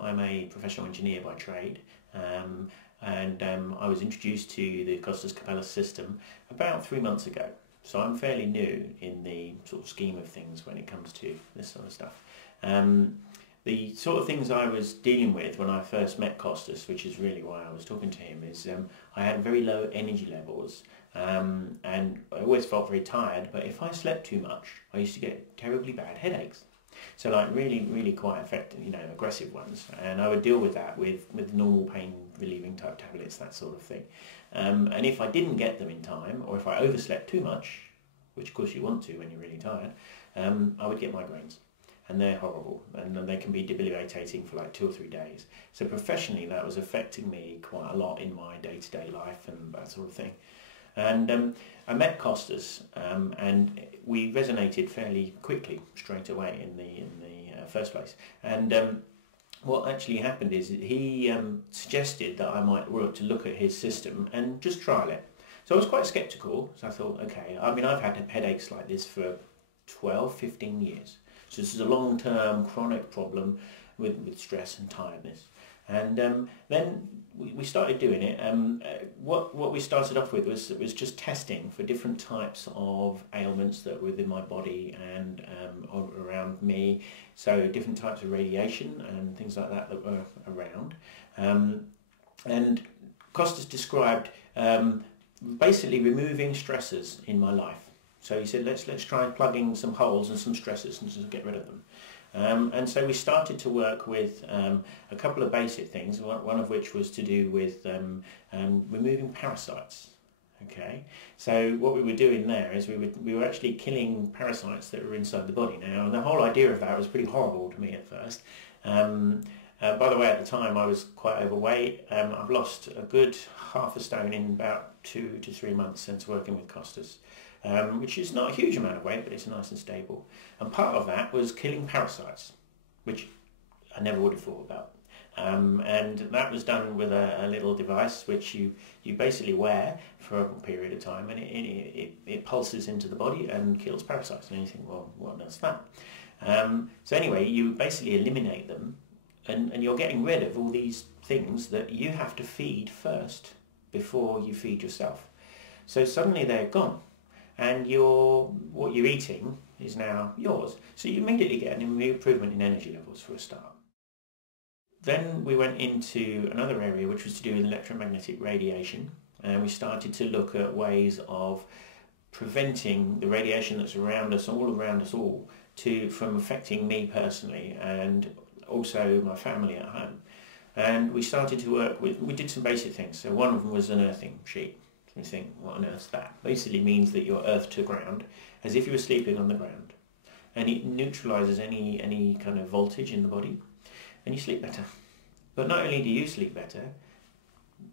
I'm a professional engineer by trade, and I was introduced to the Kapelas system about 3 months ago. So I'm fairly new in the sort of scheme of things when it comes to this sort of stuff. The sort of things I was dealing with when I first met Costas, which is really why I was talking to him, is I had very low energy levels, and I always felt very tired, but if I slept too much, I used to get terribly bad headaches. So like really quite effective, aggressive ones, and I would deal with that with normal pain relieving type tablets, that sort of thing. And if I didn't get them in time, or if I overslept too much, which of course you want to when you're really tired, I would get migraines. And they're horrible, and they can be debilitating for like 2 or 3 days. So professionally that was affecting me quite a lot in my day-to-day life and that sort of thing. And I met Costas, and we resonated fairly quickly, straight away in the first place. And what actually happened is he suggested that I might work to look at his system and just trial it. So I was quite sceptical, so I thought, okay, I mean I've had headaches like this for 12, 15 years. So this is a long-term chronic problem with stress and tiredness. And then we started doing it. What we started off with was just testing for different types of ailments that were within my body and around me. So different types of radiation and things like that were around. And Costas described basically removing stressors in my life. So he said, let's try plugging some holes and some stressors and just get rid of them. And so we started to work with a couple of basic things, one of which was to do with removing parasites. Okay, so what we were doing there is we were actually killing parasites that were inside the body. Now the whole idea of that was pretty horrible to me at first. By the way, at the time I was quite overweight. I've lost a good half a stone in about 2 to 3 months since working with Costas. Which is not a huge amount of weight, but it's nice and stable. And part of that was killing parasites, which I never would have thought about. And that was done with a little device which you basically wear for a period of time, and it pulses into the body and kills parasites. And you think, well, what does that? So anyway, you basically eliminate them, and you're getting rid of all these things that you have to feed first before you feed yourself. So suddenly they're gone. And what you're eating is now yours. So you immediately get an improvement in energy levels for a start. Then we went into another area which was to do with electromagnetic radiation, and we started to look at ways of preventing the radiation that's around us all, from affecting me personally and also my family at home. And we started to work we did some basic things. So one of them was an earthing sheet. You think, what on earth's that? Basically means that you're earthed to ground, as if you were sleeping on the ground. And it neutralises any kind of voltage in the body, and you sleep better. But not only do you sleep better,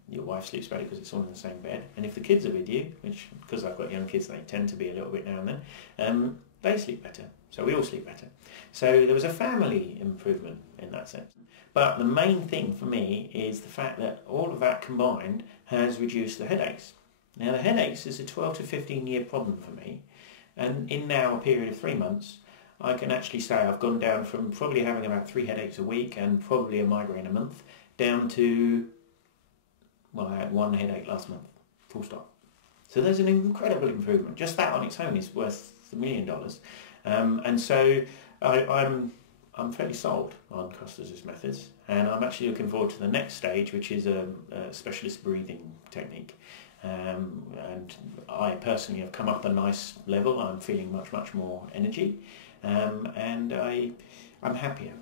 your wife sleeps better because it's all in the same bed, and if the kids are with you, which, because I've got young kids, they tend to be a little bit now and then, they sleep better. So we all sleep better. So there was a family improvement in that sense. But the main thing for me is the fact that all of that combined has reduced the headaches. Now the headaches is a 12 to 15 year problem for me, and in now a period of 3 months I can actually say I've gone down from probably having about 3 headaches a week and probably a migraine a month down to, well, I had 1 headache last month, full stop. So there's an incredible improvement. Just that on its own is worth $1 million. And so I'm fairly sold on Costas' methods, and I'm actually looking forward to the next stage, which is a specialist breathing technique. And I personally have come up a nice level. I'm feeling much more energy, and I'm happier.